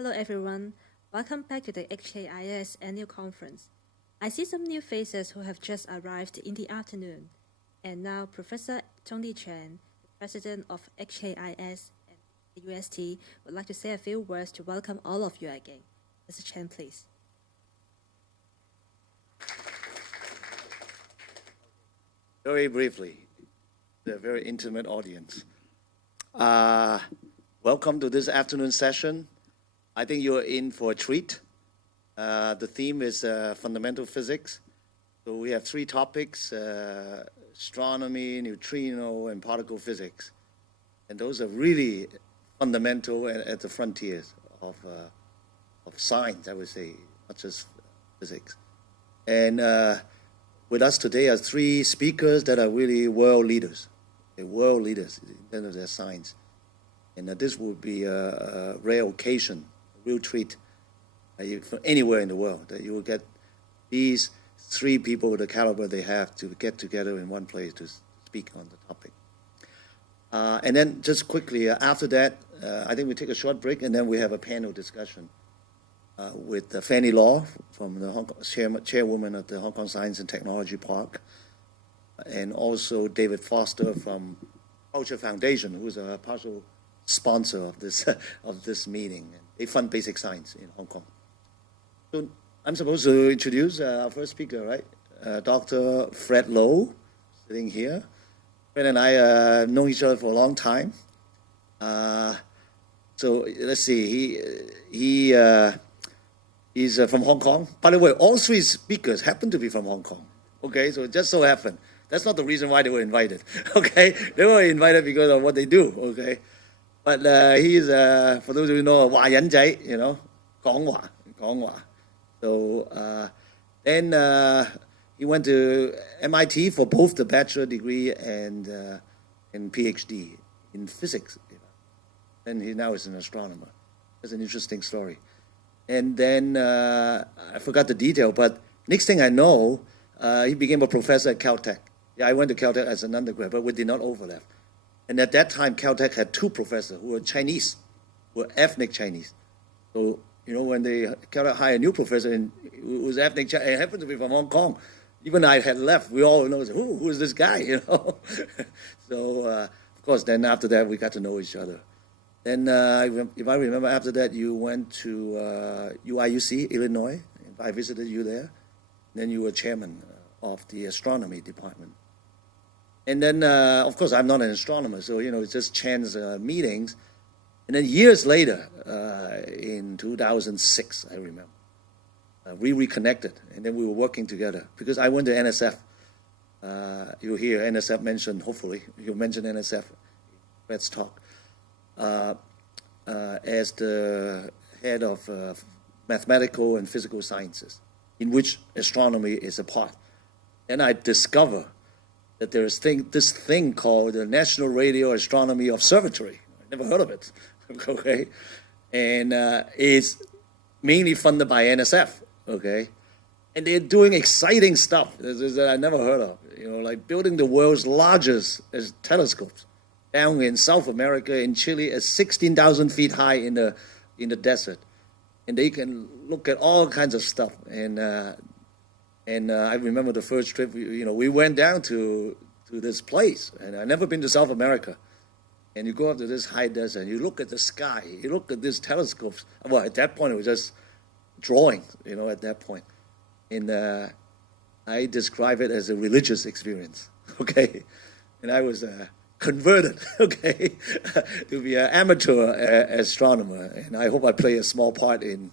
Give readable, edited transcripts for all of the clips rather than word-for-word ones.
Hello everyone, welcome back to the HKIS annual conference. I see some new faces who have just arrived in the afternoon. And now Professor Tony Chen, the President of HKIS and HKUST, would like to say a few words to welcome all of you again. Mr. Chen, please. Very briefly, a very intimate audience. Welcome to this afternoon session. I think you're in for a treat. The theme is fundamental physics. So we have three topics, astronomy, neutrino, and particle physics. And those are really fundamental at the frontiers of science, I would say, not just physics. And with us today are three speakers that are really world leaders in terms of their science. And this would be a rare occasion, a real treat from anywhere in the world, that you will get these three people with the caliber they have to get together in one place to speak on the topic. And then just quickly, after that, I think we take a short break, and then we have a panel discussion with Fanny Law, from the Hong Kong, chairwoman of the Hong Kong Science and Technology Park, and also David Foster from Culture Foundation, who is a partial sponsor of this meeting. They fund basic science in Hong Kong. So I'm supposed to introduce our first speaker, right? Dr. Fred Low, sitting here. Fred and I have known each other for a long time. So let's see, he's from Hong Kong. By the way, all three speakers happen to be from Hong Kong. Okay, so it just so happened. That's not the reason why they were invited. Okay, they were invited because of what they do. Okay, but he's for those of you who know, 華人仔, you know, 講話. So then he went to MIT for both the bachelor degree and PhD in physics. And he now is an astronomer. That's an interesting story. And then I forgot the detail, but next thing I know, he became a professor at Caltech. Yeah, I went to Caltech as an undergrad, but we did not overlap. And at that time, Caltech had two professors who were Chinese, who were ethnic Chinese. So, you know, when they Caltech hired a new professor who was ethnic Chinese, it happened to be from Hong Kong. Even I had left, we all know, who is this guy, you know? So, of course, then after that, we got to know each other. Then, if I remember, after that, you went to UIUC, Illinois. I visited you there. Then you were chairman of the astronomy department. And then, of course, I'm not an astronomer, so, you know, it's just chance meetings. And then years later, in 2006, I remember, we reconnected, and then we were working together. Because I went to NSF. You'll hear NSF mentioned, hopefully, you'll mention NSF. Let's talk. As the head of mathematical and physical sciences, in which astronomy is a part. And I discover that there is this thing called the National Radio Astronomy Observatory. I never heard of it, okay? And it's mainly funded by NSF, okay? And they're doing exciting stuff that I never heard of, you know, like building the world's largest telescopes down in South America, in Chile, at 16,000 feet high in the desert. And they can look at all kinds of stuff. And I remember the first trip, you know, we went down to this place, and I'd never been to South America. And you go up to this high desert, and you look at the sky, you look at these telescopes. Well, at that point, it was just drawing, you know, at that point. And I describe it as a religious experience, okay? And I was converted, okay, to be an amateur astronomer. And I hope I play a small part in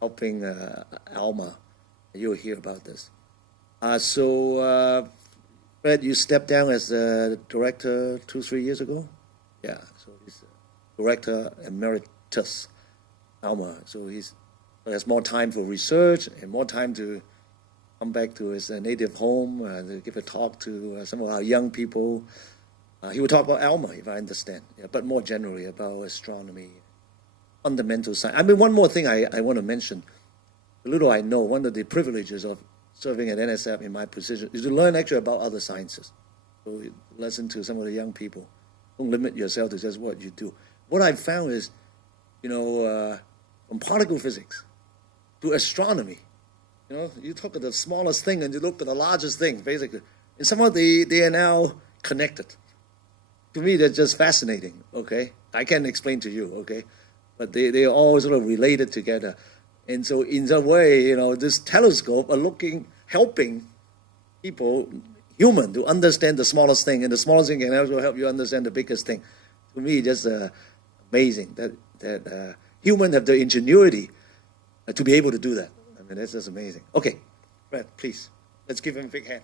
helping Alma. You'll hear about this. So, Fred, you stepped down as the director 2-3 years ago? Yeah, so he's director Emeritus, Alma. So he has more time for research and more time to come back to his native home, to give a talk to some of our young people. He will talk about Alma, if I understand, yeah, but more generally about astronomy, fundamental science. I mean, one more thing I want to mention. The little I know, one of the privileges of serving at NSF in my position is to learn actually about other sciences. So listen to some of the young people. Don't limit yourself to just what you do. What I found is, you know, from particle physics to astronomy. You know, you talk at the smallest thing and you look at the largest thing, basically. And somehow they are now connected. To me, they're just fascinating, okay? I can't explain to you, okay? But they are all sort of related together. And so in some way, you know, this telescope are helping people, human, to understand the smallest thing. And the smallest thing can also help you understand the biggest thing. To me, just amazing that humans have the ingenuity to be able to do that. I mean, that's just amazing. Okay, Brad, please, let's give him a big hand.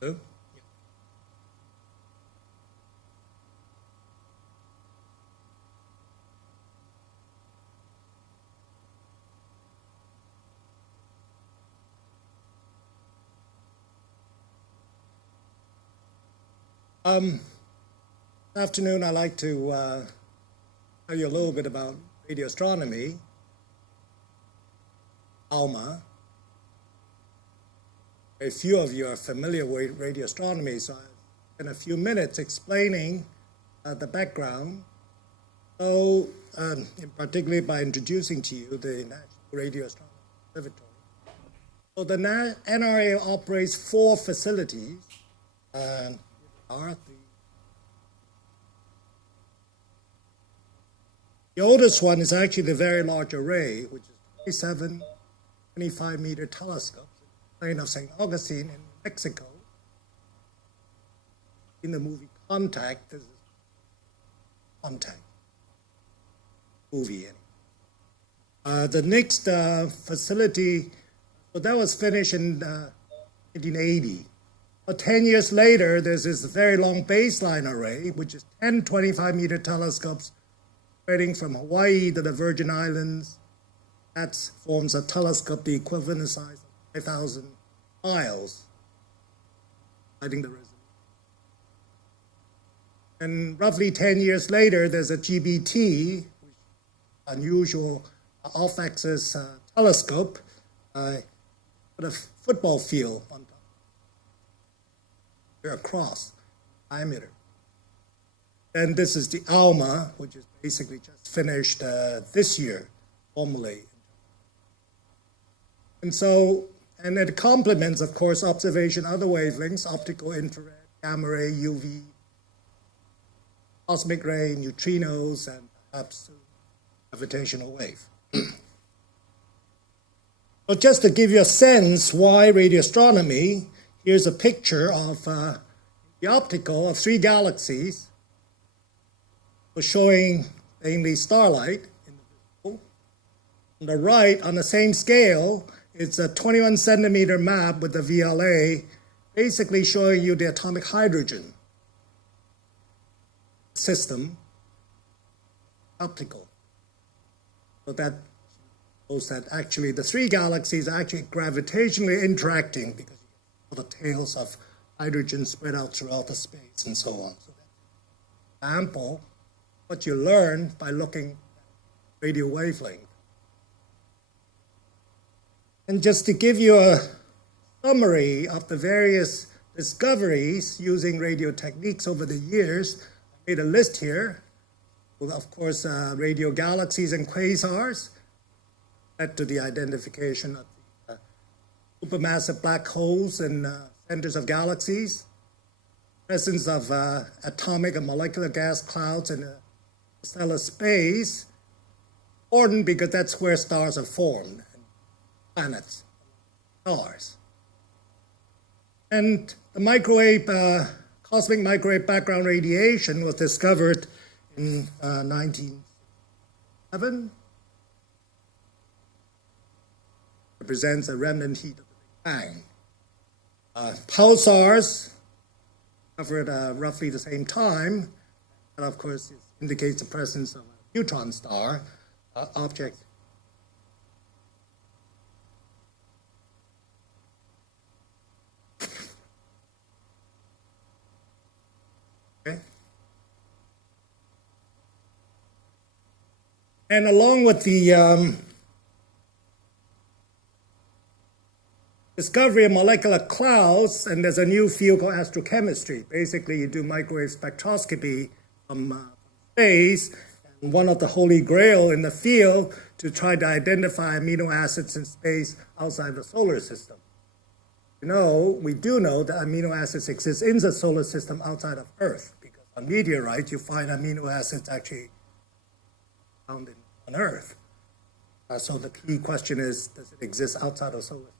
Hello? This afternoon, I'd like to tell you a little bit about radio astronomy, Alma. Very few of you are familiar with radio astronomy, so I'll spend a few minutes explaining the background. So, in particular, by introducing to you the National Radio Astronomy Observatory. So the NRA operates 4 facilities. The oldest one is actually the Very Large Array, which is 27 25-meter telescope in the plain of St. Augustine in Mexico. In the movie Contact, this is Contact movie. The next facility, so that was finished in 1980. But 10 years later, there's this very long baseline array, which is 10 25-meter telescopes spreading from Hawaii to the Virgin Islands. That forms a telescope the equivalent size of 5,000 miles, hiding the resolution. And roughly 10 years later, there's a GBT, unusual off-axis telescope, with a football field on top. They're across diameter. And this is the Alma, which is basically just finished this year, formally. And so, and it complements, of course, observation other wavelengths, optical, infrared, gamma ray, UV, cosmic ray, neutrinos, and perhaps gravitational wave. So just to give you a sense why radio astronomy, here's a picture of the optical of 3 galaxies, showing mainly starlight. On the right, on the same scale, it's a 21 centimeter map with the VLA, basically showing you the atomic hydrogen system, optical. So that shows that actually the 3 galaxies are actually gravitationally interacting because you get all the tails of hydrogen spread out throughout the space and so on. So that's ample what you learn by looking at radio wavelength. And just to give you a summary of the various discoveries using radio techniques over the years, I made a list here. Well, of course, radio galaxies and quasars led to the identification of the supermassive black holes in centers of galaxies, presence of atomic and molecular gas clouds in stellar space, important because that's where stars are formed, and planets, stars. And the microwave, cosmic microwave background radiation was discovered in 1907. Represents a remnant heat of the Big Bang. Pulsars covered roughly the same time, and of course, it indicates the presence of a neutron star object. Okay? And along with the discovery of molecular clouds, and there's a new field called astrochemistry. Basically, you do microwave spectroscopy from space, and one of the holy grail in the field to try to identify amino acids in space outside the solar system. You know, we do know that amino acids exist in the solar system outside of Earth, because on meteorites you find amino acids actually found on Earth. So the key question is, does it exist outside of solar system?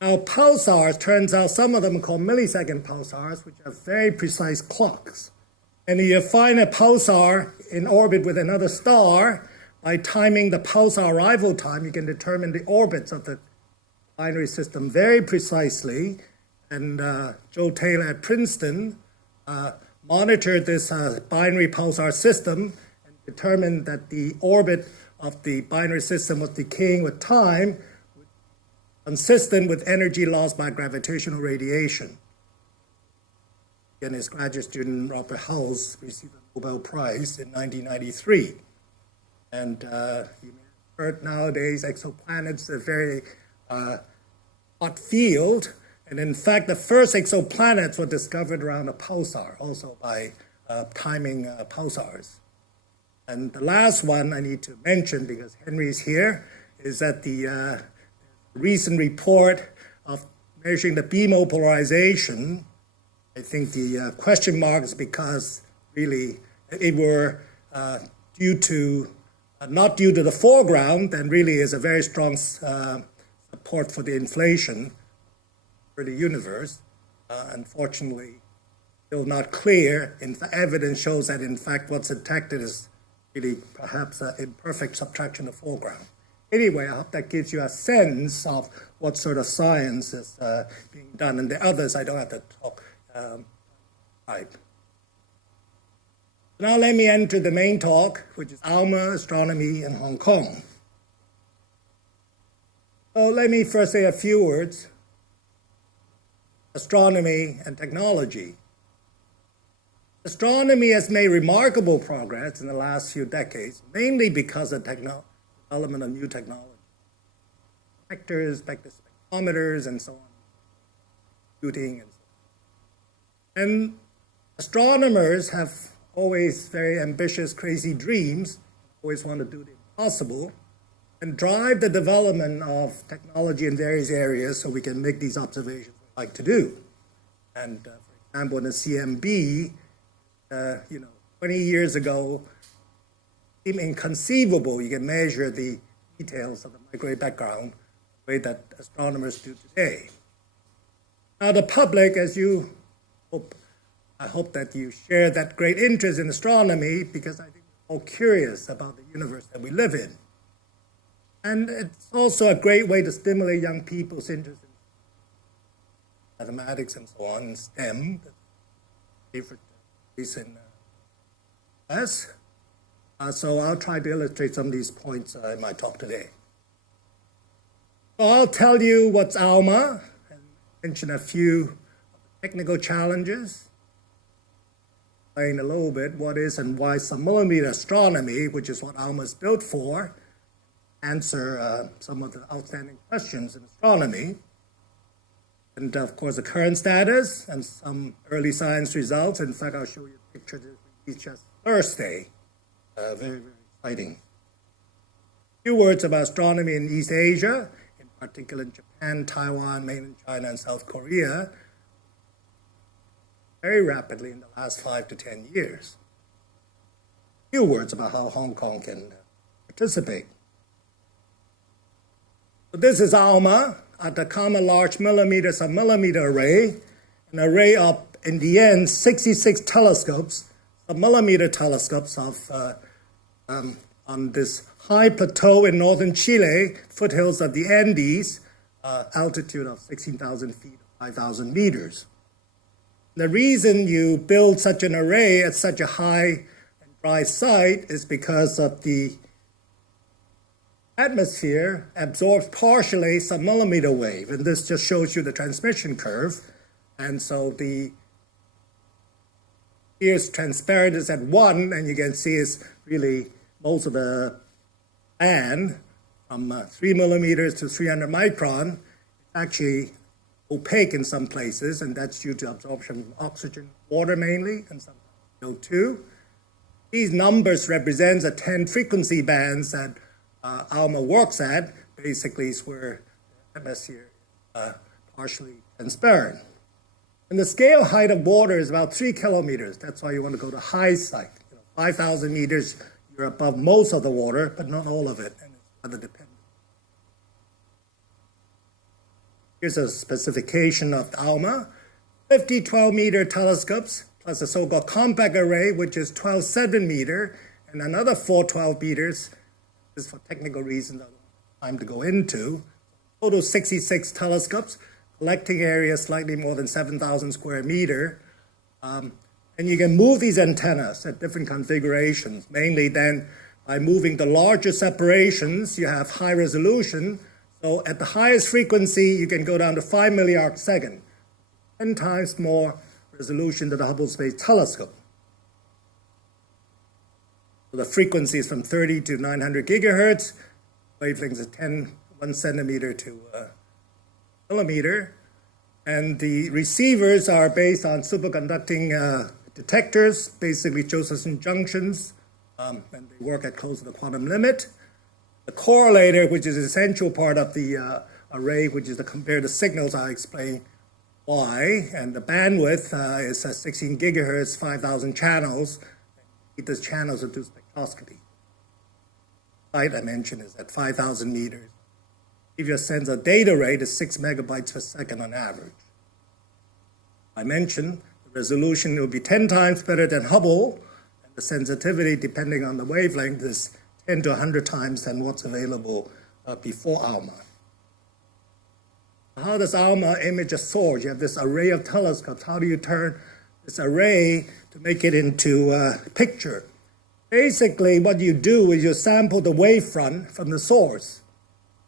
Now, pulsars, turns out some of them are called millisecond pulsars, which have very precise clocks. And you find a pulsar in orbit with another star. By timing the pulsar arrival time, you can determine the orbits of the binary system very precisely. And Joe Taylor at Princeton monitored this binary pulsar system and determined that the orbit of the binary system was decaying with time, consistent with energy lost by gravitational radiation. And his graduate student, Robert Hulse, received a Nobel Prize in 1993. And you may have heard nowadays exoplanets are a very hot field. And in fact, the first exoplanets were discovered around a pulsar, also by timing pulsars. And the last one I need to mention, because Henry's here, is that the recent report of measuring the BMO polarization. I think the question mark is because really it were due to, not due to the foreground, and really is a very strong support for the inflation for the universe. Unfortunately, still not clear. Evidence shows that in fact what's detected is really perhaps an imperfect subtraction of foreground. Anyway, I hope that gives you a sense of what sort of science is being done. And the others I don't have to talk type. Now let me enter the main talk, which is Alma, Astronomy in Hong Kong. So let me first say a few words. Astronomy and technology. Astronomy has made remarkable progress in the last few decades, mainly because of development of new technology. Vectors, spectrometers, and so on. Computing and so on. And astronomers have always very ambitious, crazy dreams, always want to do the impossible, and drive the development of technology in various areas so we can make these observations we like to do. And for example, in the CMB, 20 years ago, it seemed inconceivable you can measure the details of the microwave background the way that astronomers do today. Now, the public, as you hope, I hope that you share that great interest in astronomy, because I think we're all curious about the universe that we live in. And it's also a great way to stimulate young people's interest in mathematics and so on, STEM, the favorite place in class. So I'll try to illustrate some of these points in my talk today. So I'll tell you what's Alma, and mention a few technical challenges, explain a little bit what is and why submillimeter astronomy, which is what Alma is built for, answer some of the outstanding questions in astronomy, and of course the current status and some early science results. In fact, I'll show you a picture that we reached just Thursday. Very, very exciting. A few words about astronomy in East Asia, in particular in Japan, Taiwan, mainland China, and South Korea, very rapidly in the last 5 to 10 years. A few words about how Hong Kong can participate. So this is Alma, Atacama Large Millimeter Submillimeter Array, an array of, in the end, 66 telescopes, submillimeter telescopes on this high plateau in northern Chile, foothills of the Andes, altitude of 16,000 feet, 5,000 meters. The reason you build such an array at such a high and dry site is because of the atmosphere absorbs partially submillimeter wave, and this just shows you the transmission curve. And so the Here's transparent is at 1, and you can see it's really most of the band from 3 millimeters to 300 micron. It's actually opaque in some places, and that's due to absorption of oxygen, water mainly, and some CO2. These numbers represent the 10 frequency bands that Alma works at. Basically, is where the atmosphere is partially transparent. And the scale height of water is about 3 kilometers. That's why you want to go to high site. 5,000 meters, you're above most of the water, but not all of it, and it's rather dependent. Here's a specification of Alma. 50 12-meter telescopes, plus a so-called compact array, which is 12 7-meter, and another 4 12 meters. This is for technical reasons I don't have time to go into. Total 66 telescopes, collecting area slightly more than 7,000 square meter. And you can move these antennas at different configurations. Mainly then, by moving the larger separations, you have high resolution. So at the highest frequency, you can go down to 5 milliarc second, 10 times more resolution than the Hubble Space Telescope. So the frequency is from 30 to 900 gigahertz. Wavelengths are 1 centimeter to millimeter. And the receivers are based on superconducting detectors, basically Josephson junctions, and they work at close to the quantum limit. The correlator, which is an essential part of the array, which is to compare the signals, I'll explain why. And the bandwidth is 16 gigahertz, 5,000 channels. These channels are do spectroscopy. Site I mentioned is at 5,000 meters. Give you a sense of data rate is 6 megabytes per second on average. I mentioned the resolution will be 10 times better than Hubble, and the sensitivity, depending on the wavelength, is 10 to 100 times than what's available before Alma. How does Alma image a source? You have this array of telescopes. How do you turn this array to make it into a picture? Basically, what you do is you sample the wavefront from the source.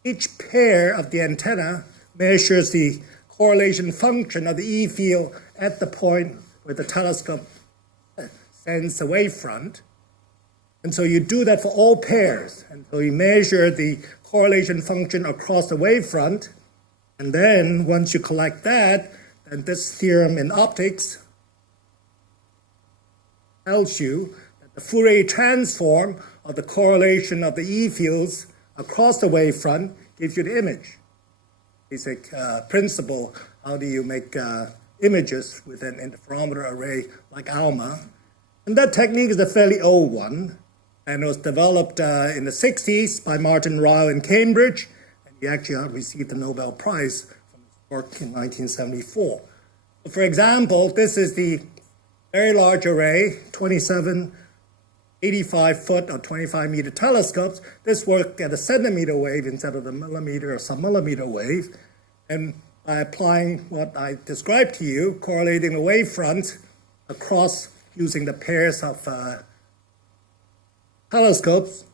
Each pair of the antenna measures the correlation function of the E field at the point where the telescope sends the wavefront. And so you do that for all pairs. And so you measure the correlation function across the wavefront. And then once you collect that, then this theorem in optics tells you that the Fourier transform of the correlation of the E fields across the wavefront gives you the image. Basic principle, how do you make images with an interferometer array like Alma? And that technique is a fairly old one, and it was developed in the 60s by Martin Ryle in Cambridge, and he actually received the Nobel Prize for his work in 1974. So for example, this is the very large array, 27 85-foot or 25-meter telescopes. This worked at a centimeter wave instead of the millimeter or submillimeter wave. And by applying what I described to you, correlating the wavefront across using the pairs of telescopes,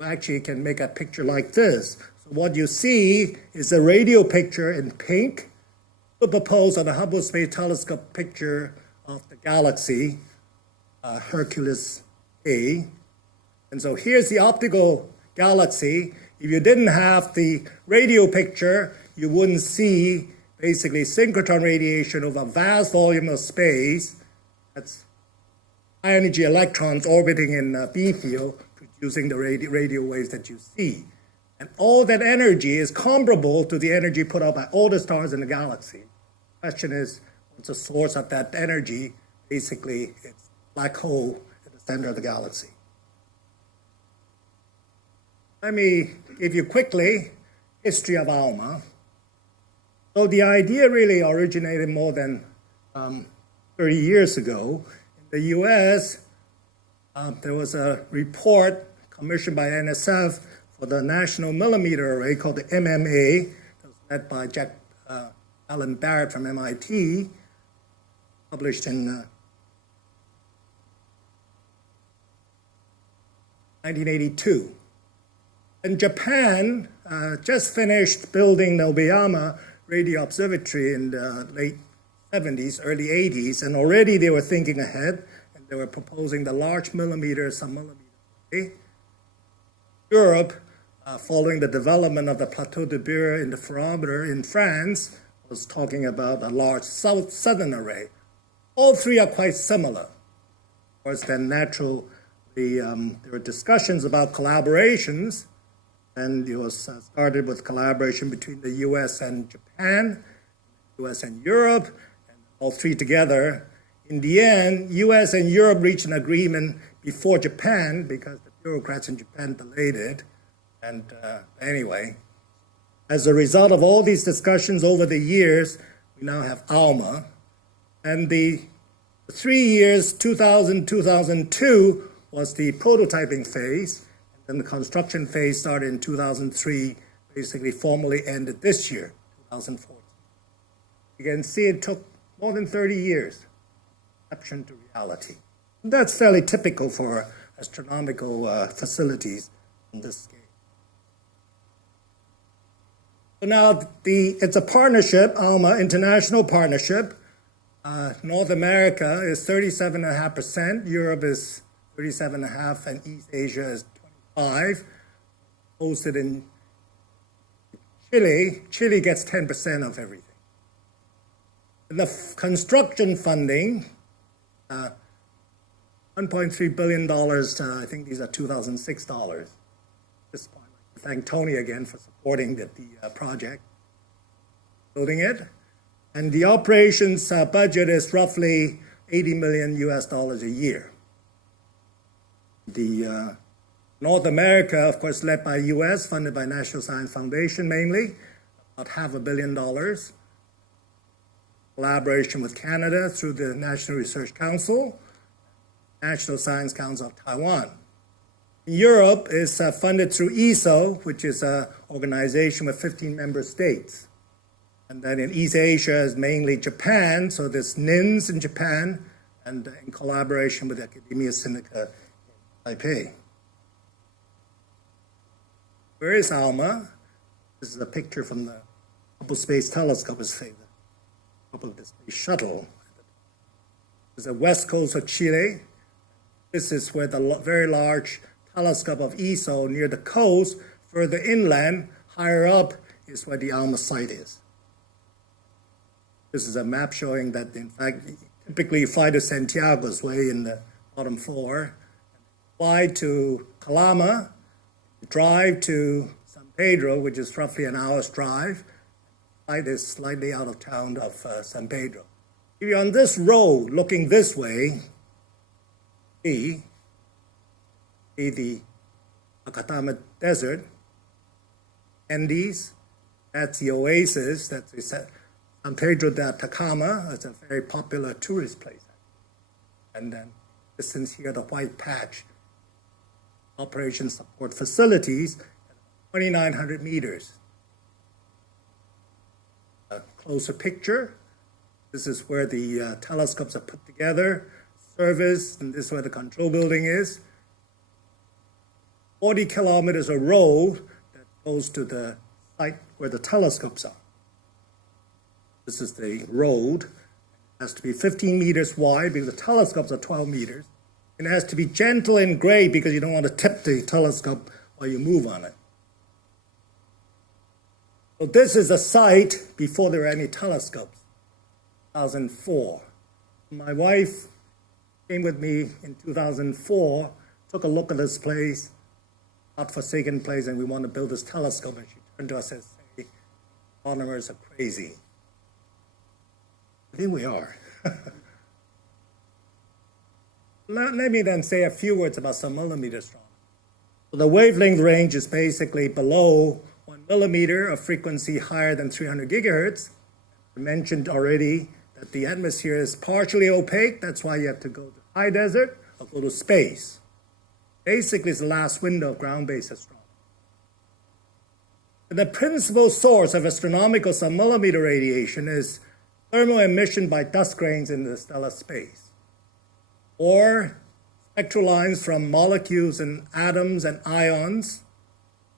you actually can make a picture like this. So what you see is a radio picture in pink, superposed on the Hubble Space Telescope picture of the galaxy, Hercules A. And so here's the optical galaxy. If you didn't have the radio picture, you wouldn't see basically synchrotron radiation over a vast volume of space. That's high energy electrons orbiting in B field, producing the radio waves that you see. And all that energy is comparable to the energy put out by all the stars in the galaxy. The question is, what's the source of that energy? Basically, it's black hole at the center of the galaxy. Let me give you quickly history of Alma. So the idea really originated more than 30 years ago. In the US, there was a report commissioned by NSF for the National Millimeter Array called the MMA, that was led by Alan Barrett from MIT, published in 1982. And Japan just finished building the Obeyama Radio Observatory in the late 70s, early 80s, and already they were thinking ahead, and they were proposing the large millimeter, submillimeter array. Europe, following the development of the Plateau de Beer interferometer in France, was talking about a large southern array. All three are quite similar. Of course, then naturally, there were discussions about collaborations, and it was started with collaboration between the US and Japan, US and Europe, and all three together. In the end, US and Europe reached an agreement before Japan because the bureaucrats in Japan delayed it. And anyway, as a result of all these discussions over the years, we now have Alma. And the 3 years, 2000, 2002, was the prototyping phase. And then the construction phase started in 2003, basically formally ended this year, 2014. You can see it took more than 30 years, conception to reality. And that's fairly typical for astronomical facilities in this scale. So now it's a partnership, ALMA, international partnership. North America is 37.5%, Europe is 37.5%, and East Asia is 25%. Hosted in Chile. Chile gets 10% of everything. And the construction funding, $1.3 billion, I think these are 2006 dollars. Just point, I'd like to thank Tony again for supporting the project, building it. And the operations budget is roughly $80 million a year. The North America, of course, led by US, funded by National Science Foundation mainly, about $500 million. Collaboration with Canada through the National Research Council, National Science Council of Taiwan. Europe is funded through ESO, which is an organization with 15 member states. And then in East Asia is mainly Japan, so there's NINS in Japan, and in collaboration with Academia Sinica in Taipei. Where is Alma? This is a picture from the Hubble Space Telescope, its favorite. Hubble Space Shuttle. This is the west coast of Chile. This is where the very large telescope of ESO near the coast, further inland, higher up, is where the Alma site is. This is a map showing that, in fact, typically you fly to Santiago's way in the bottom floor, fly to Calama, drive to San Pedro, which is roughly an hour's drive. Flight is slightly out of town of San Pedro. If you're on this road looking this way, see the Atacama Desert, Andes, that's the oasis, that's the San Pedro de Atacama. It's a very popular tourist place. And then distance here, the white patch, operation support facilities, 2,900 meters. A closer picture. This is where the telescopes are put together, serviced, and this is where the control building is. 40 kilometers of road that goes to the site where the telescopes are. This is the road. It has to be 15 meters wide because the telescopes are 12 meters. It has to be gentle and gray because you don't want to tip the telescope while you move on it. So this is a site before there were any telescopes, 2004. My wife came with me in 2004, took a look at this place, God-forsaken place, and we want to build this telescope. And she turned to us and said, astronomers are crazy. I think we are. Let me then say a few words about submillimeter astronomy. So the wavelength range is basically below 1 millimeter of frequency higher than 300 gigahertz. I mentioned already that the atmosphere is partially opaque. That's why you have to go to high desert or go to space. Basically, it's the last window of ground-based astronomy. And the principal source of astronomical submillimeter radiation is thermal emission by dust grains in the stellar space, or spectral lines from molecules and atoms and ions.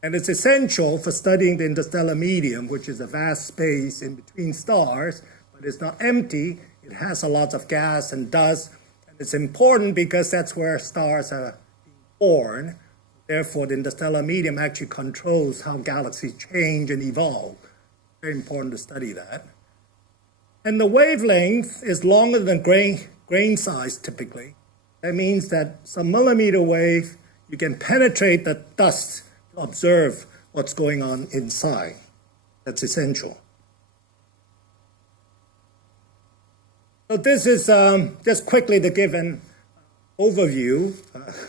And it's essential for studying the interstellar medium, which is a vast space in between stars, but it's not empty. It has a lot of gas and dust. And it's important because that's where stars are being born. Therefore, the interstellar medium actually controls how galaxies change and evolve. Very important to study that. And the wavelength is longer than grain size typically. That means that some millimeter wave, you can penetrate the dust to observe what's going on inside. That's essential. So this is just quickly to give an overview,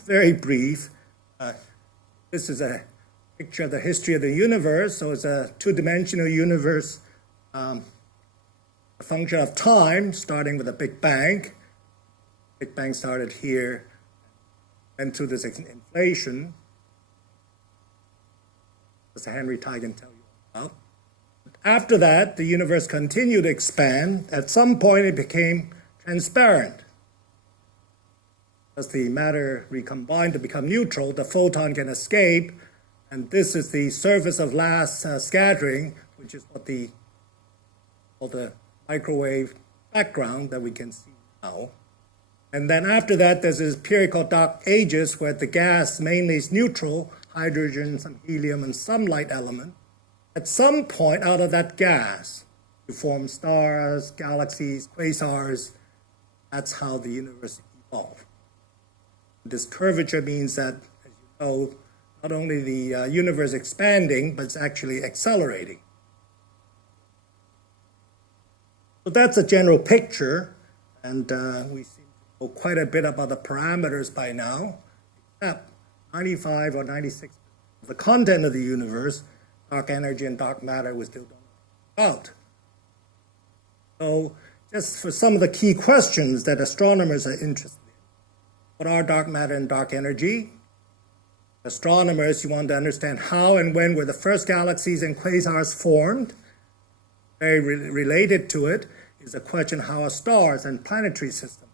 very brief. This is a picture of the history of the universe. So it's a two-dimensional universe, a function of time, starting with a Big Bang. Big Bang started here, and through this inflation, as Henry Ty can tell you about. After that, the universe continued to expand. At some point, it became transparent. As the matter recombined to become neutral, the photon can escape, and this is the surface of last scattering, which is what the microwave background that we can see now. And then after that, there's this period called dark ages, where the gas mainly is neutral, hydrogen, some helium, and some light element. At some point out of that gas, you form stars, galaxies, quasars. That's how the universe evolved. This curvature means that, as you know, not only the universe expanding, but it's actually accelerating. So that's a general picture, and we seem to know quite a bit about the parameters by now, except 95 or 96% of the content of the universe, dark energy and dark matter, we still don't know about. So just for some of the key questions that astronomers are interested in. What are dark matter and dark energy? Astronomers, you want to understand how and when were the first galaxies and quasars formed. Very related to it is the question how are stars and planetary systems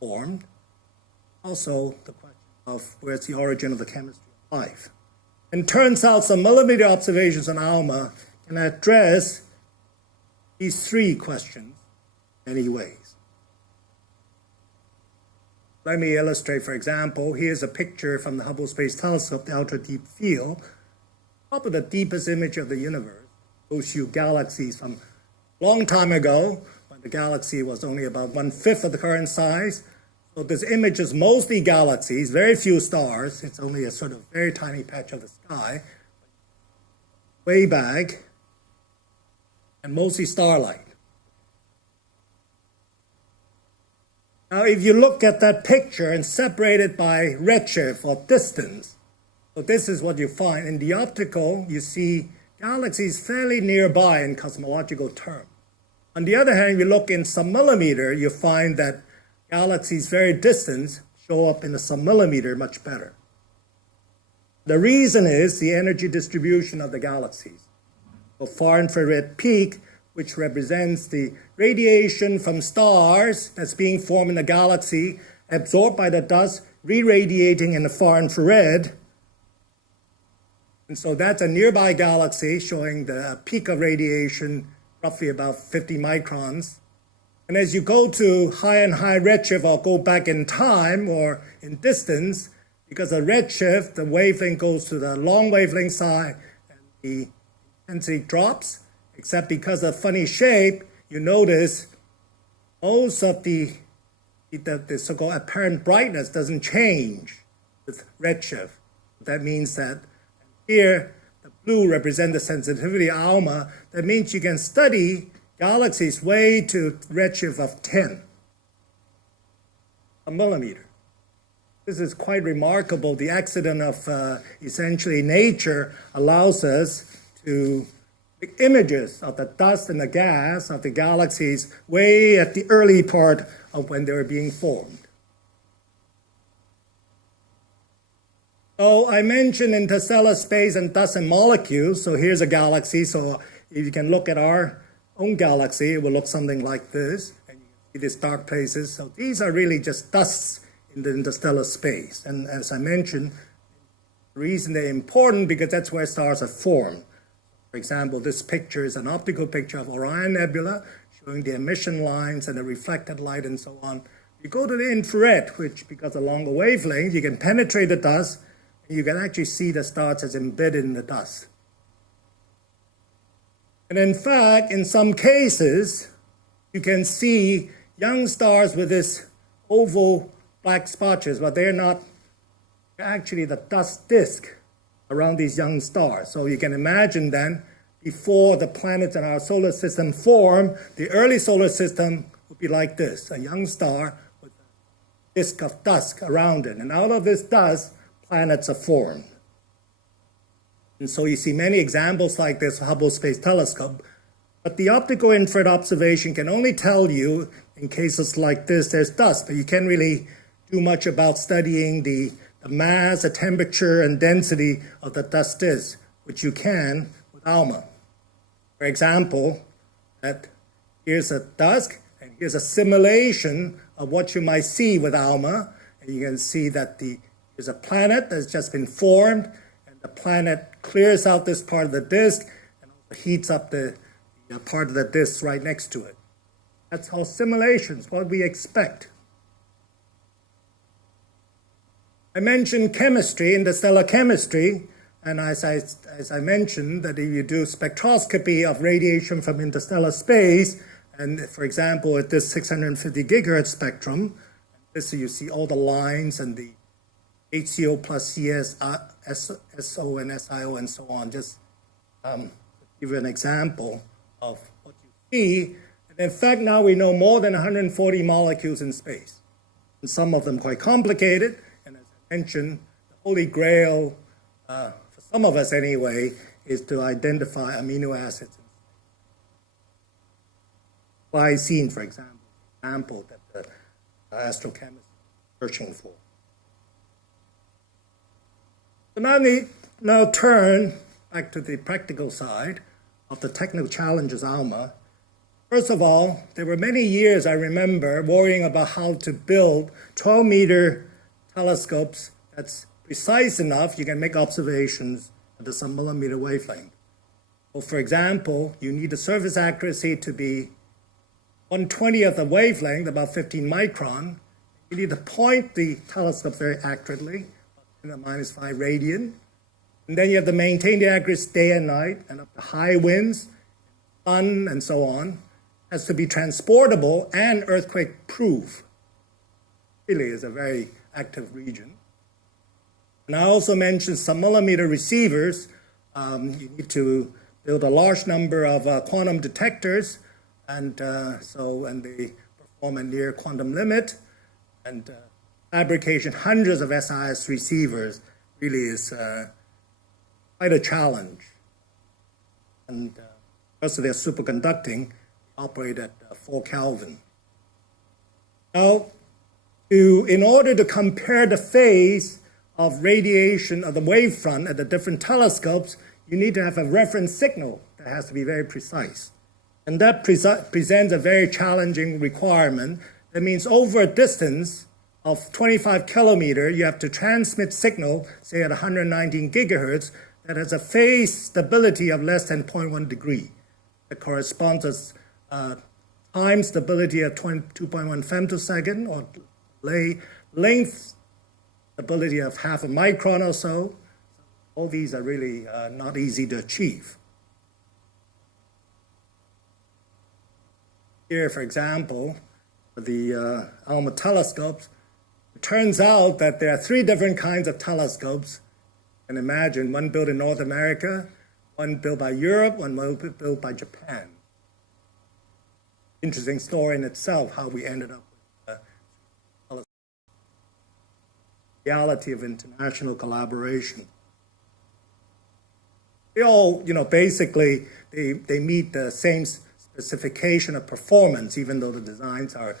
formed. Also the question of where's the origin of the chemistry of life. And turns out some millimeter observations on Alma can address these three questions in many ways. Let me illustrate, for example, here's a picture from the Hubble Space Telescope, the ultra-deep field. Probably the deepest image of the universe. Shows you galaxies from a long time ago, when the galaxy was only about 1/5 of the current size. So this image is mostly galaxies, very few stars. It's only a sort of very tiny patch of the sky. Way back, and mostly starlight. Now, if you look at that picture and separate it by redshift or distance, so this is what you find. In the optical, you see galaxies fairly nearby in cosmological terms. On the other hand, if you look in some millimeter, you find that galaxies very distant show up in a submillimeter much better. The reason is the energy distribution of the galaxies. So far infrared peak, which represents the radiation from stars that's being formed in the galaxy, absorbed by the dust, re-radiating in the far infrared. And so that's a nearby galaxy showing the peak of radiation, roughly about 50 microns. And as you go to high and high redshift, or go back in time or in distance, because of redshift, the wavelength goes to the long wavelength side and the intensity drops, except because of funny shape, you notice most of the so-called apparent brightness doesn't change with redshift. That means that here, the blue represents the sensitivity of Alma. That means you can study galaxies way to redshift of 10, a millimeter. This is quite remarkable. The accident of essentially nature allows us to make images of the dust and the gas of the galaxies way at the early part of when they were being formed. So I mentioned interstellar space and dust and molecules. So here's a galaxy. So if you can look at our own galaxy, it will look something like this. And you see these dark places. So these are really just dusts in the interstellar space. And as I mentioned, the reason they're important because that's where stars are formed. For example, this picture is an optical picture of Orion Nebula, showing the emission lines and the reflected light and so on. You go to the infrared, which, because of longer wavelength, you can penetrate the dust, and you can actually see the stars as embedded in the dust. And in fact, in some cases, you can see young stars with this oval black spotches, but they're not actually the dust disk around these young stars. So you can imagine then, before the planets in our solar system form, the early solar system would be like this, a young star with a disk of dust around it. And out of this dust, planets are formed. And so you see many examples like this, Hubble Space Telescope. But the optical infrared observation can only tell you, in cases like this, there's dust, but you can't really do much about studying the mass, the temperature, and density of the dust disk, which you can with Alma. For example, that here's a dust, and here's a simulation of what you might see with Alma. And you can see that there's a planet that's just been formed, and the planet clears out this part of the disk and also heats up the part of the disk right next to it. That's how simulations, what we expect. I mentioned chemistry, interstellar chemistry, and as I mentioned, that if you do spectroscopy of radiation from interstellar space, and for example, at this 650 gigahertz spectrum, this you see all the lines and the HCO plus CS, SO and SIO and so on, just to give you an example of what you see. And in fact, now we know more than 140 molecules in space, and some of them quite complicated. And as I mentioned, the holy grail, for some of us anyway, is to identify amino acids. Glycine, for example, that the astrochemists are searching for. So now turn back to the practical side of the technical challenges Alma. First of all, there were many years, I remember, worrying about how to build 12-meter telescopes that's precise enough you can make observations at the sub-millimeter wavelength. So for example, you need the surface accuracy to be 1/20th of the wavelength, about 15 micron. You need to point the telescope very accurately, 10⁻⁵ radian. And then you have to maintain the accuracy day and night, and up to high winds, sun, and so on. It has to be transportable and earthquake-proof. Chile is a very active region. And I also mentioned sub-millimeter receivers. You need to build a large number of quantum detectors, and they perform a near quantum limit. And fabrication hundreds of SIS receivers really is quite a challenge. And because they're superconducting, they operate at 4 Kelvin. Now, in order to compare the phase of radiation of the wavefront at the different telescopes, you need to have a reference signal that has to be very precise. And that presents a very challenging requirement. That means over a distance of 25 kilometers, you have to transmit signal, say at 119 gigahertz, that has a phase stability of less than 0.1 degree. That corresponds to time stability of 2.1 femtosecond, or length stability of half a micron or so. All these are really not easy to achieve. Here, for example, the Alma telescopes, it turns out that there are 3 different kinds of telescopes. You can imagine, one built in North America, one built by Europe, one built by Japan. Interesting story in itself, how we ended up with the reality of international collaboration. They all, basically, they meet the same specification of performance, even though the designs are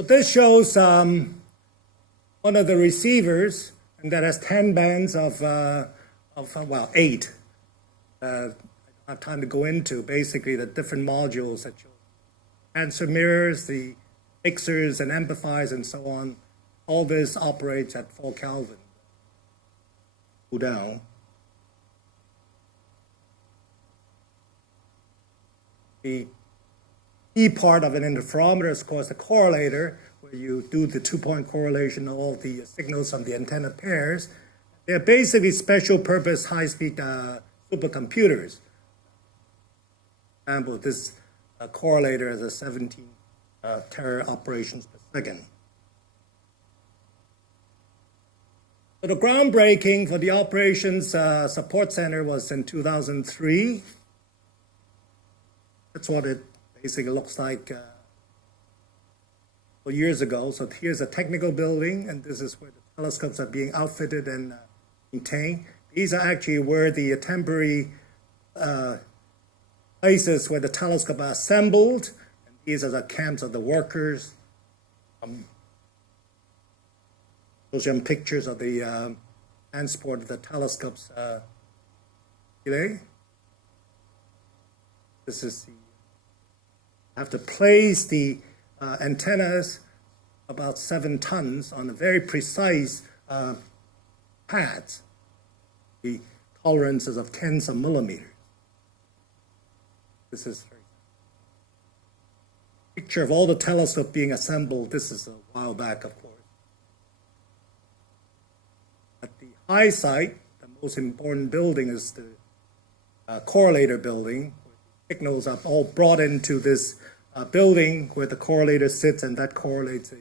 So this shows one of the receivers, and that has 10 bands of 8. I don't have time to go into basically the different modules that show answer mirrors, the mixers and amplifiers and so on. All this operates at 4 Kelvin. Go down. The key part of an interferometer is, of course, the correlator, where you do the 2-point correlation of all the signals from the antenna pairs. They're basically special purpose high-speed supercomputers. For example, this correlator has a 17 tera operations per second. So the groundbreaking for the Operations Support Center was in 2003. That's what it basically looks like years ago. So here's a technical building, and this is where the telescopes are being outfitted and maintained. These are actually where the temporary places where the telescope are assembled. And these are the camps of the workers. Those are pictures of the transport of the telescopes today. This is the, I have to place the antennas about 7 tons on a very precise pads. The tolerances of tens of millimeters. This is a picture of all the telescopes being assembled. This is a while back, of course. At the high site, the most important building is the correlator building. Signals are all brought into this building where the correlator sits, and that correlates a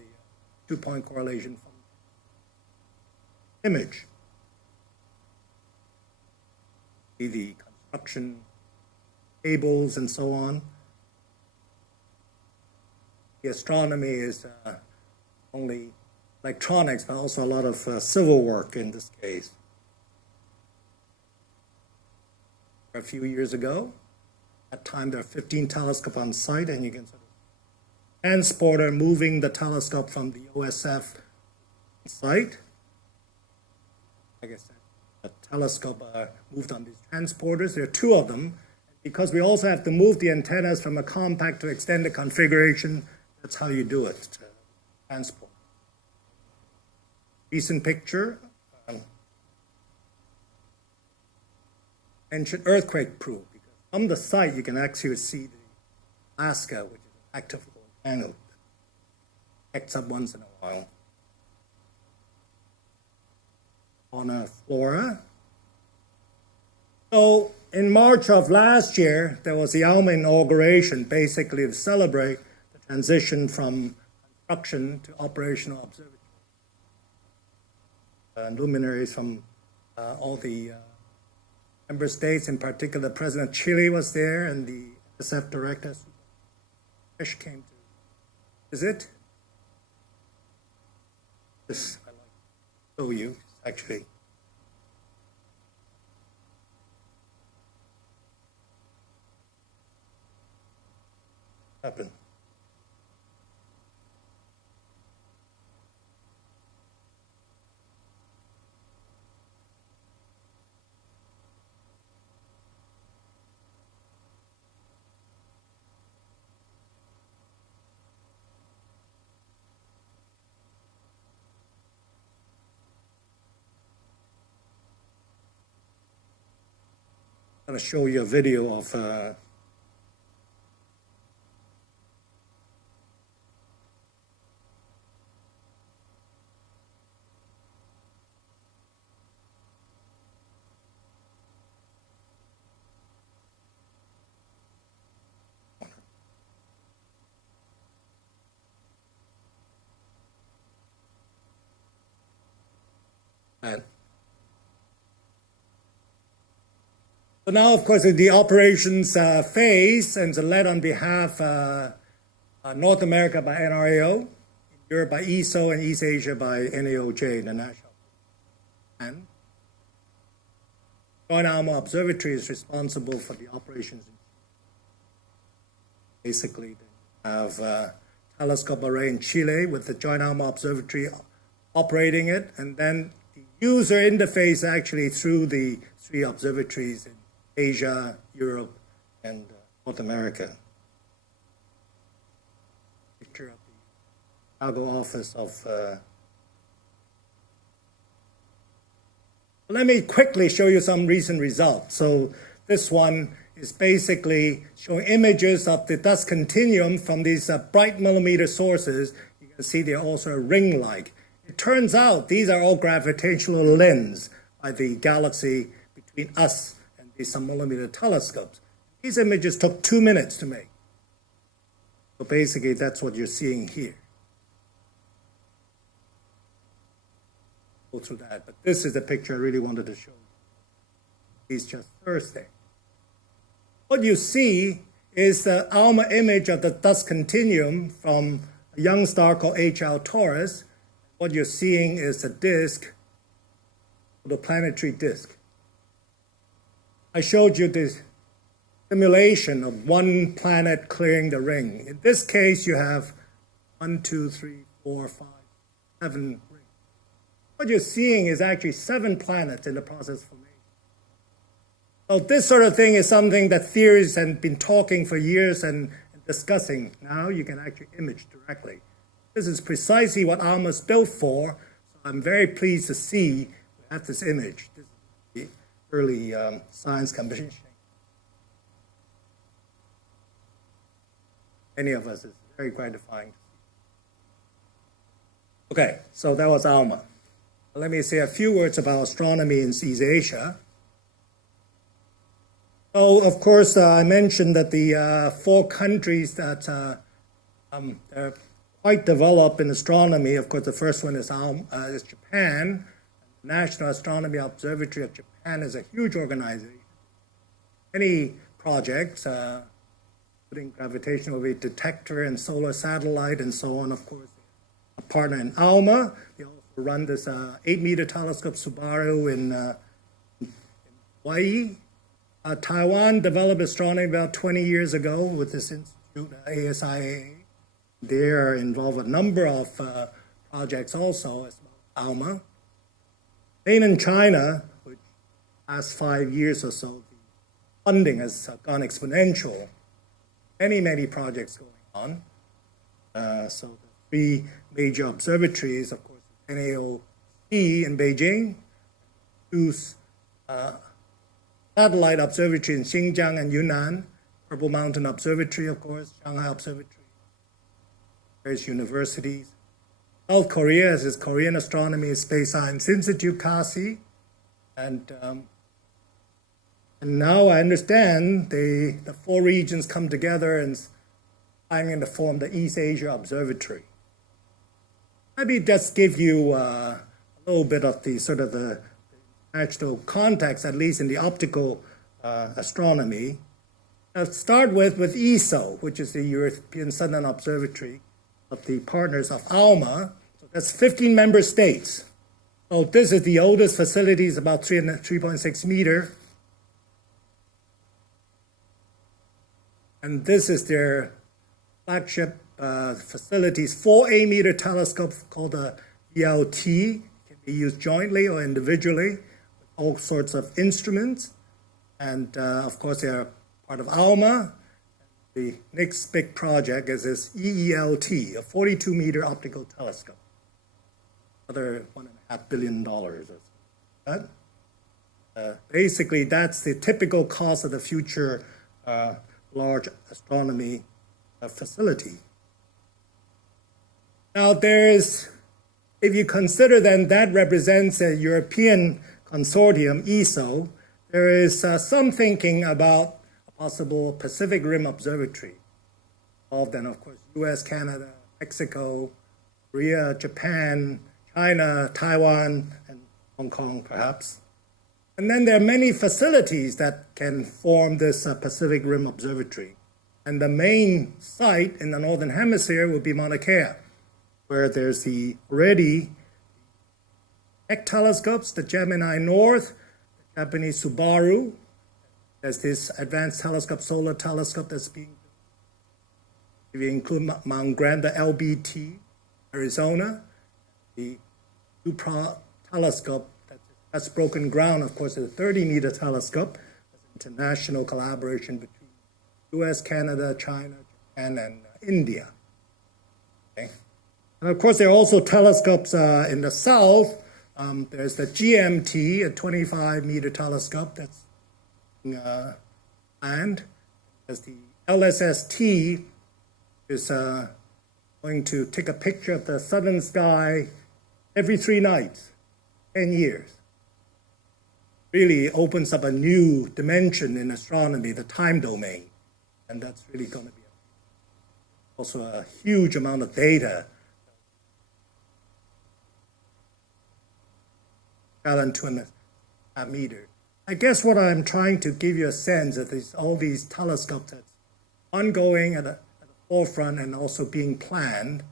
2-point correlation from image. The construction cables and so on. The astronomy is only electronics, but also a lot of civil work in this case. A few years ago, at that time there are 15 telescopes on site, and you can sort of transporter moving the telescope from the OSF site. Like I said, the telescope are moved on these transporters. There are 2 of them. Because we also have to move the antennas from a compact to extended configuration, that's how you do it, transport. Recent picture, ancient earthquake proof. Because from the site, you can actually see the Alaska, which is an active volcano that acts up once in a while. Fauna, flora. So in March of last year, there was the Alma inauguration, basically to celebrate the transition from construction to operational observatory. Luminaries from all the member states, in particular, President Chile was there, and the SF director came to visit. This I like to show you, actually. Happen. I'm going to show you a video of So now, of course, in the operations phase, and so led on behalf North America by NRAO, Europe by ESO, and East Asia by NAOJ, the national. And Joint Alma Observatory is responsible for the operations. Basically, they have telescope array in Chile with the Joint Alma Observatory operating it, and then the user interface actually through the 3 observatories in Asia, Europe, and North America. Picture of the Chicago office of. Let me quickly show you some recent results. So this one is basically showing images of the dust continuum from these bright millimeter sources. You can see they're also ring-like. It turns out these are all gravitational lens by the galaxy between us and the submillimeter telescopes. These images took 2 minutes to make. So basically that's what you're seeing here. Go through that, but this is the picture I really wanted to show you. It's just Thursday. What you see is the Alma image of the dust continuum from a young star called HL Taurus. What you're seeing is a disk, the planetary disk. I showed you this simulation of one planet clearing the ring. In this case, you have 1, 2, 3, 4, 5, 7 rings. What you're seeing is actually 7 planets in the process of formation. So this sort of thing is something that theorists have been talking for years and discussing. Now you can actually image directly. This is precisely what Alma is built for. So I'm very pleased to see we have this image. This is the early science competition. Any of us is very gratifying. Okay, so that was Alma. Let me say a few words about astronomy in East Asia. So, of course, I mentioned that the 4 countries that are quite developed in astronomy, of course, the first one is Japan. The National Astronomy Observatory of Japan is a huge organization. Many projects, including gravitational wave detector and solar satellite and so on, of course. A partner in Alma. They also run this 8-meter telescope Subaru in Hawaii. Taiwan developed astronomy about 20 years ago with this institute, ASIA. They are involved with a number of projects also as well as Alma. In China, which last 5 years or so, the funding has gone exponential. Many projects going on. So the 3 major observatories, of course, NAOC in Beijing, 2 satellite observatory in Xinjiang and Yunnan, Purple Mountain Observatory, of course, Shanghai Observatory, various universities. South Korea has its Korean Astronomy and Space Science Institute, KASI, and now I understand the 4 regions come together and planning to form the East Asia Observatory. Let me just give you a little bit of the sort of the actual context, at least in the optical astronomy. I'll start with ESO, which is the European Southern Observatory of the partners of Alma. So that's 15 member states. So this is the oldest facility, is about 3.6 meters. And this is their flagship facilities, 4 8-meter telescopes called a VLT, can be used jointly or individually, with all sorts of instruments. And of course, they are part of Alma. The next big project is this EELT, a 42-meter optical telescope, another $1.5 billion or so. Basically, that's the typical cost of the future large astronomy facility. Now, if you consider then that represents a European consortium, ESO, there is some thinking about a possible Pacific Rim Observatory, involved in, of course, US, Canada, Mexico, Korea, Japan, China, Taiwan, and Hong Kong, perhaps. And then there are many facilities that can form this Pacific Rim Observatory. And the main site in the Northern Hemisphere would be Mauna Kea, where there's the already Keck telescopes, the Gemini North, the Japanese Subaru. There's this advanced telescope, solar telescope that's being built. If you include Mount Grant, the LBT, Arizona, the telescope that's broken ground, of course, is a 30-meter telescope. It's an international collaboration between US, Canada, China, Japan, and India. Okay. And of course, there are also telescopes in the south. There's the GMT, a 25-meter telescope that's planned. There's the LSST, is going to take a picture of the southern sky every 3 nights, 10 years. Really opens up a new dimension in astronomy, the time domain. And that's really going to be also a huge amount of data. 2.5 meters. I guess what I'm trying to give you a sense of is all these telescopes that's ongoing at the forefront and also being planned.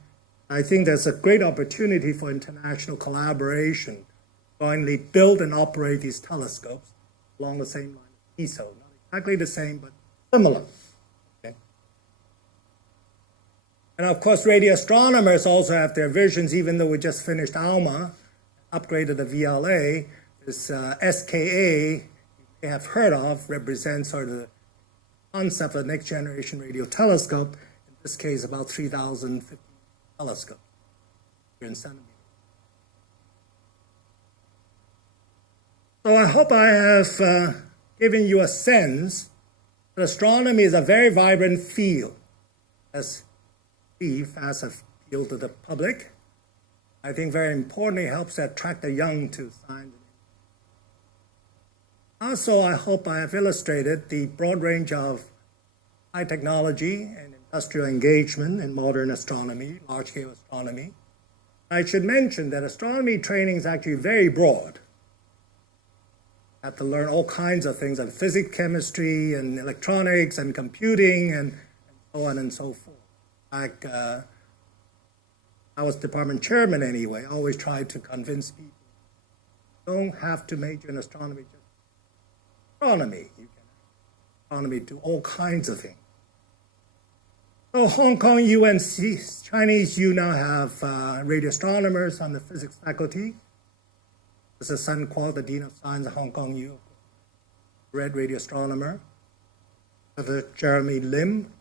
I think there's a great opportunity for international collaboration, jointly build and operate these telescopes along the same line as ESO. Not exactly the same, but similar. Okay. And of course, radio astronomers also have their visions, even though we just finished Alma, upgraded the VLA. This SKA, you may have heard of, represents sort of the concept of the next generation radio telescope. In this case, about 3,050 telescopes here in centimeters. So I hope I have given you a sense that astronomy is a very vibrant field, as fast appeal to the public. I think very importantly helps to attract the young to science. Also, I hope I have illustrated the broad range of high technology and industrial engagement in modern astronomy, large-scale astronomy. I should mention that astronomy training is actually very broad. You have to learn all kinds of things on physics, chemistry, and electronics, and computing, and so on and so forth. Like, I was department chairman anyway. I always tried to convince people, don't have to major in astronomy, just astronomy. You can astronomy do all kinds of things. So Hong Kong U and Chinese U now have radio astronomers on the physics faculty. This is Sun Kwok, the Dean of Science at Hong Kong U, Red radio astronomer. Jeremy Lim.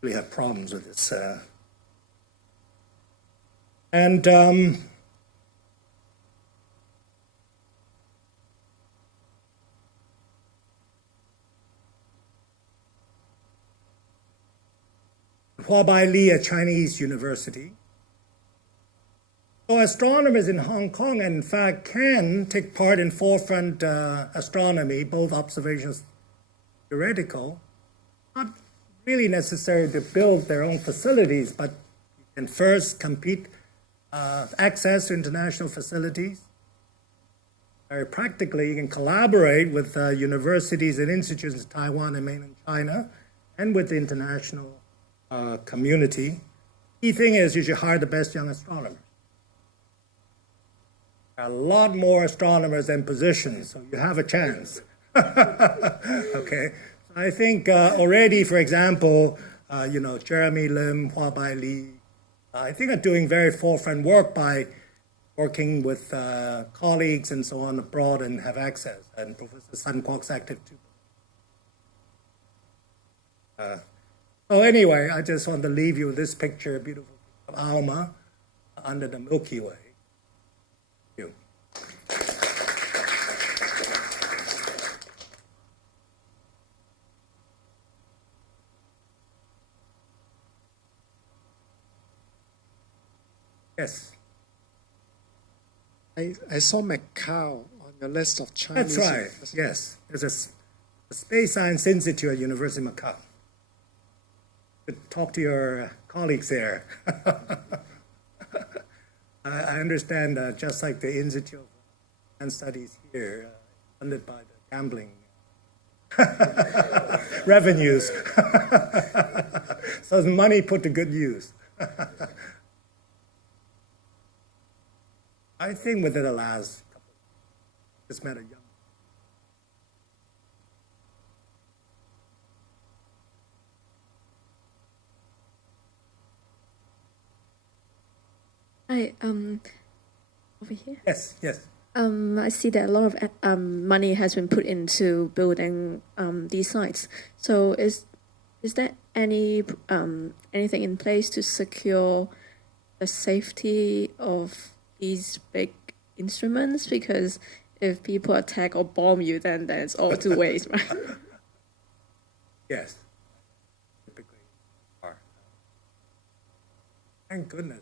We have problems with this. Huabai Li at Chinese University. So astronomers in Hong Kong, in fact, can take part in forefront astronomy, both observational and theoretical. Not really necessary to build their own facilities, but you can first compete, access to international facilities. Very practically, you can collaborate with universities and institutes in Taiwan and mainland China, and with the international community. Key thing is you should hire the best young astronomers. There are a lot more astronomers than positions, so you have a chance. Okay, so I think already, for example, Jeremy Lim, Huabai Li, I think are doing very forefront work by working with colleagues and so on abroad and have access. And Professor Sun Kwok's active too. So anyway, I just want to leave you with this picture, a beautiful picture of Alma under the Milky Way. Thank you. Yes. I saw Macau on your list of Chinese. That's right, yes. There's a Space Science Institute at University of Macau. Talk to your colleagues there. I understand just like the Institute of Advanced Studies here, funded by the gambling revenues. So the money put to good use. I think within the last couple of years, just met a young Hi, over here. Yes, yes. I see that a lot of money has been put into building these sites. So is there anything in place to secure the safety of these big instruments? Because if people attack or bomb you, then it's all two ways, right? Yes. Typically are. Thank goodness.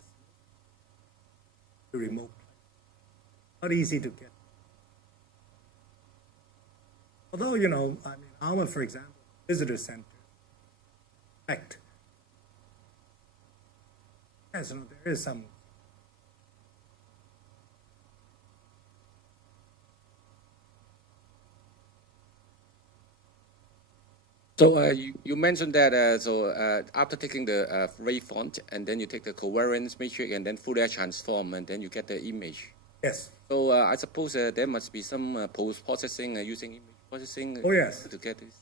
The remote. Not easy to get. Although, I mean, Alma, for example, visitor center, fact. Yes, there is some. So you mentioned that after taking the ray font and then you take the covariance matrix and then Fourier transform and then you get the image. Yes. So I suppose there must be some post-processing using image processing Oh, yes. to get this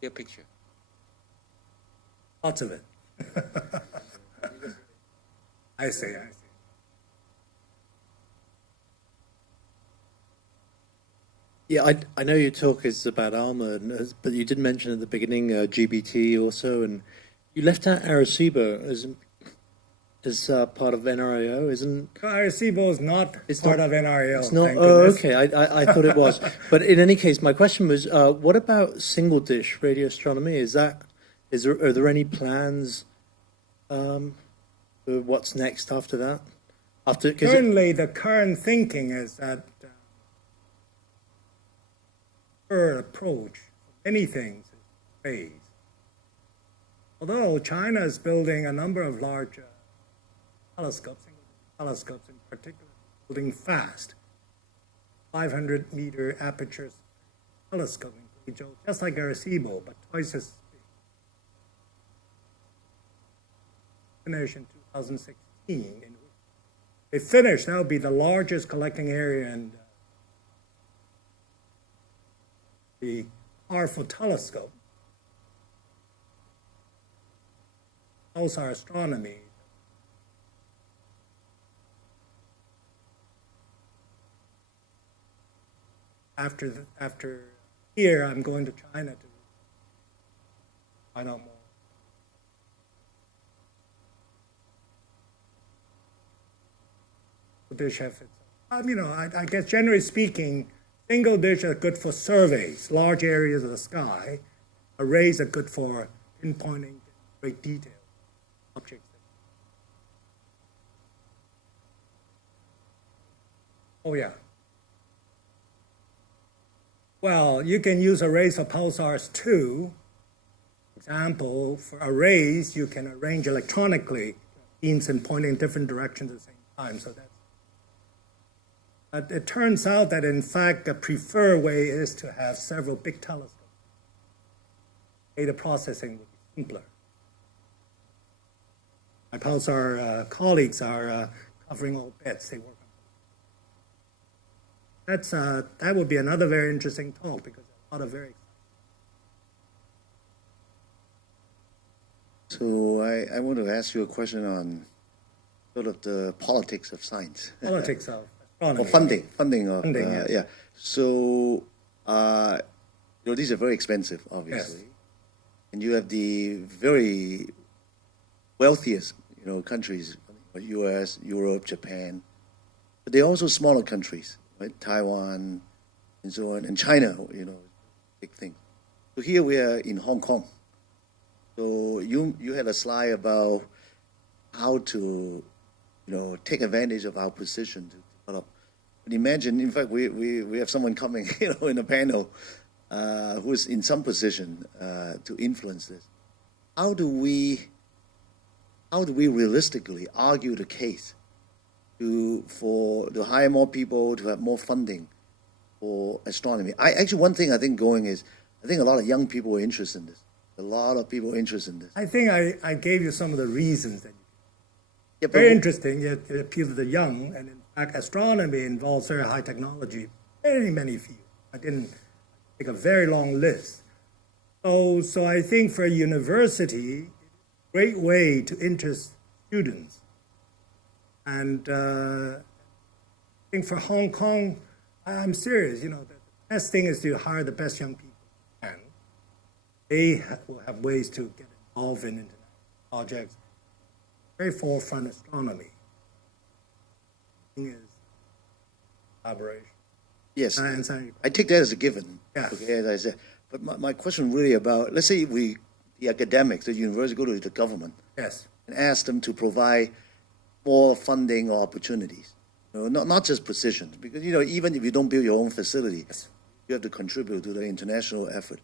clear picture. Lots of it. I see. Yeah, I know your talk is about Alma, but you did mention at the beginning GBT also, and you left out Arecibo as part of NRAO, isn't? Arecibo is not part of NRAO. It's not. Thank Oh, goodness. okay. I thought it was. But in any case, my question was, what about single dish radio astronomy? Are there any plans for what's next after that? Currently, the current thinking is that her approach for many things is phased. Although China is building a number of large telescopes in particular, building fast, 500-meter aperture telescope in Guizhou, just like Arecibo, but twice as big. Finished in 2016. They finished, that would be the largest collecting area and the powerful telescope. Also astronomy. After here, I'm going to China to find out more. Dish have its, I guess generally speaking, single dish are good for surveys, large areas of the sky. Arrays are good for pinpointing great detail objects. Oh yeah. Well, you can use arrays for pulsars too. For example, for arrays, you can arrange electronically beams and pointing in different directions at the same time. So that's. But it turns out that in fact the preferred way is to have several big telescopes. Data processing would be simpler. My pulsar colleagues are covering all bits. They work on that would be another very interesting talk because a lot of very. So I want to ask you a question on sort of the politics of science. Politics of or astronomy. funding of Funding, yes. So these are very expensive, obviously, Yes. and you have the very wealthiest countries, U.S., Europe, Japan, but they're also smaller countries, right? Taiwan, and so on, and China, big thing. So here we are in Hong Kong. So you had a slide about how to take advantage of our position to develop. But imagine, in fact, we have someone coming, in a panel who is in some position to influence this. How do we realistically argue the case to hire more people, to have more funding for astronomy? One thing I think going is, I think a lot of young people are interested in this. A lot of people are interested in this. I think I gave you some of the reasons that. Yeah, Very interesting. It appeals to the young, and in fact, astronomy involves very high technology, many fields. I didn't take a very long list. So I think for a university, great way to interest students. And I think for Hong Kong, I'm serious, the best thing is to hire the best young people you can. They will have ways to get involved in international projects. Very forefront astronomy. Thing is collaboration. Yes, And I take that as a given. Yeah. Okay, as I said. But my question really about, let's say the academics, the university, go to the government yes. and ask them to provide more funding or opportunities. Not just positions, because even if you don't build your own facility, you have to contribute to the international effort.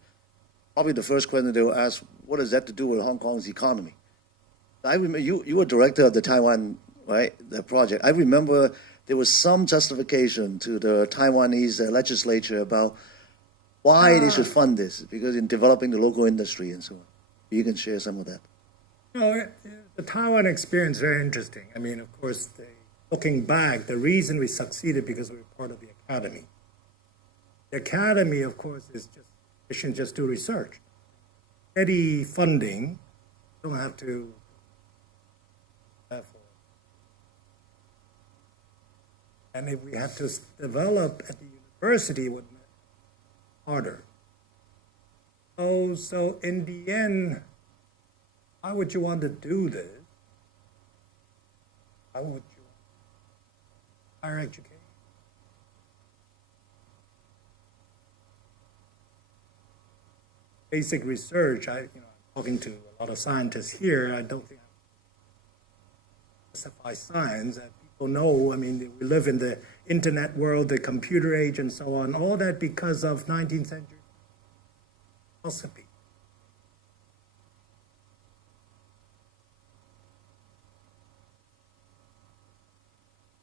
Probably the first question they will ask, what does that to do with Hong Kong's economy? I remember you were director of the Taiwan, right, the project. I remember there was some justification to the Taiwanese legislature about why they should fund this, because in developing the local industry and so on. You can share some of that. The Taiwan experience is very interesting. I mean, of course, looking back, the reason we succeeded because we were part of the academy. The academy, of course, is just efficient, just do research. Steady funding, you don't have to. And if we have to develop at the university, it would be harder. So in the end, why would you want to do this? Why would you? Higher education. Basic research, I'm talking to a lot of scientists here, I don't think I specify science. People know, we live in the internet world, the computer age and so on, all that because of 19th century philosophy.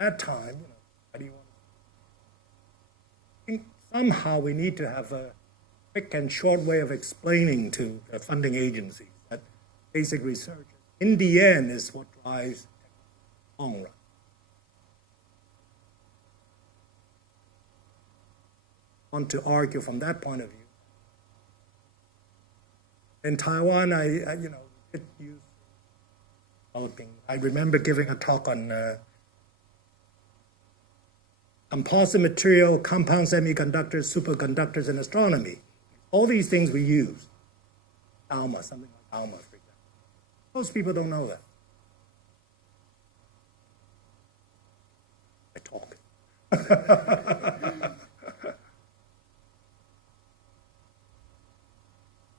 At that time, how do you want to? I think somehow we need to have a quick and short way of explaining to the funding agencies that basic research, in the end, is what drives the long run. I want to argue from that point of view. In Taiwan, I did use developing. I remember giving a talk on composite material, compound semiconductors, superconductors, and astronomy. All these things we use. Alma, something like Alma, for example. Most people don't know that. I talk.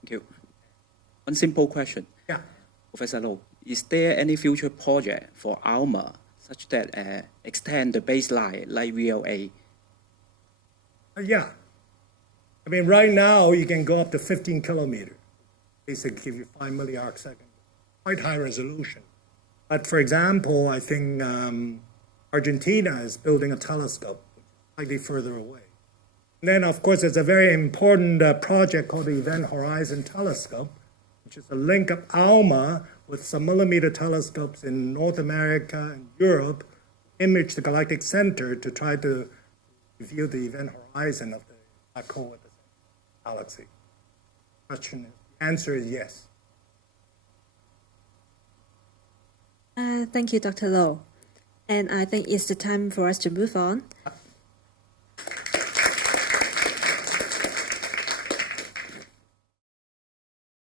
Thank you. One simple question. Yeah. Professor Low, is there any future project for Alma such that extend the baseline like VLA? Yeah. Right now you can go up to 15 kilometers. Basically give you 5 milliarc seconds. Quite high resolution. But for example, I think Argentina is building a telescope slightly further away. And then, of course, there's a very important project called the Event Horizon Telescope, which is a link of Alma with some millimeter telescopes in North America and Europe, image the galactic center to try to reveal the event horizon of the black hole at the galaxy. The answer is yes. Thank you, Dr. Low. And I think it's the time for us to move on.